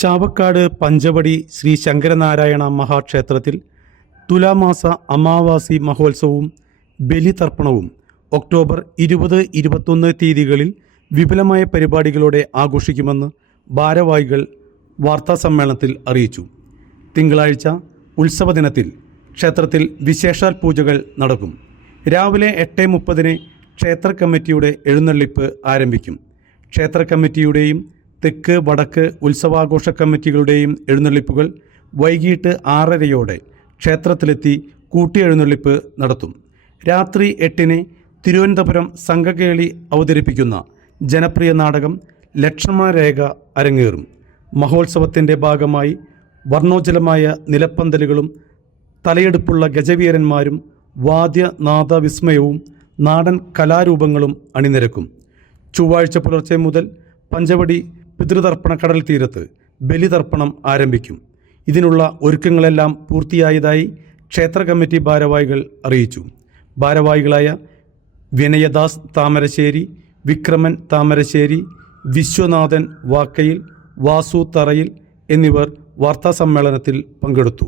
ചാവക്കാട് പഞ്ചവടി ശ്രീ ശങ്കരനാരായണ മഹാക്ഷേത്രത്തിൽ തുലാമാസ അമാവാസി മഹോത്സവവും ബലിതർപ്പണവും ഒക്ടോബർ ഇരുപത് ഇരുപത്തൊന്ന് തീയതികളിൽ വിപുലമായ പരിപാടികളോടെ ആഘോഷിക്കുമെന്ന് ഭാരവാഹികൾ വാർത്താസമ്മേളനത്തിൽ അറിയിച്ചു. തിങ്കളാഴ്ച ഉത്സവ ദിനത്തിൽ ക്ഷേത്രത്തിൽ വിശേഷാൽ പൂജകൾ നടക്കും. രാവിലെ എട്ട് മുപ്പതിന് ക്ഷേത്ര കമ്മിറ്റിയുടെ എഴുന്നള്ളിപ്പ് ആരംഭിക്കും. ക്ഷേത്ര കമ്മിറ്റിയുടെയും തെക്ക് വടക്ക് ഉത്സവാഘോഷ കമ്മിറ്റികളുടെയും എഴുന്നള്ളിപ്പുകൾ വൈകിട്ട് ആറരയോടെ ക്ഷേത്രത്തിലെത്തി കൂട്ടിയെഴുന്നള്ളിപ്പ് നടത്തും. രാത്രി എട്ടിന് തിരുവനന്തപുരം സംഘകേളി അവതരിപ്പിക്കുന്ന ജനപ്രിയ നാടകം ലക്ഷ്മണരേഖ അരങ്ങേറും. മഹോത്സവത്തിന്റെ ഭാഗമായി വർണോജ്വലമായ നിലപ്പന്തലുകളും തലയെടുപ്പുള്ള ഗജവീരന്മാരും വാദ്യനാദ വിസ്മയവും നാടൻ കലാരൂപങ്ങളും അണിനിരക്കും. ചൊവ്വാഴ്ച പുലർച്ചെ മുതൽ പഞ്ചവടി പിതൃതർപ്പണ കടൽ തീരത്ത് ബലിതർപ്പണം ആരംഭിക്കും. ഇതിനുള്ള ഒരുക്കങ്ങളെല്ലാം പൂർത്തിയായതായി ക്ഷേത്ര കമ്മിറ്റി ഭാരവാഹികൾ അറിയിച്ചു. ഭാരവാഹികളായ വിനയദാസ് താമരശ്ശേരി വിക്രമൻ താമരശ്ശേരി വിശ്വനാഥൻ വാക്കയിൽ വാസു തറയിൽ എന്നിവർ വാർത്താസമ്മേളനത്തിൽ പങ്കെടുത്തു.